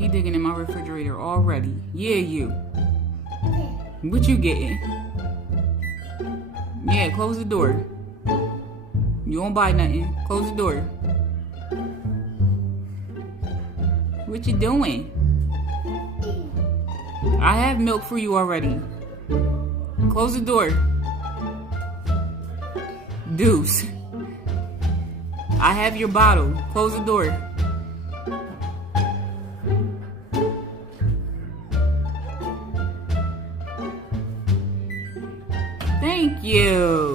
He digging in my refrigerator already. Yeah, you. Okay. What you getting? Yeah, close the door. You won't buy nothing. Close the door. What you doing? I have milk for you already. Close the door. Deuce. I have your bottle. Close the door. Thank you.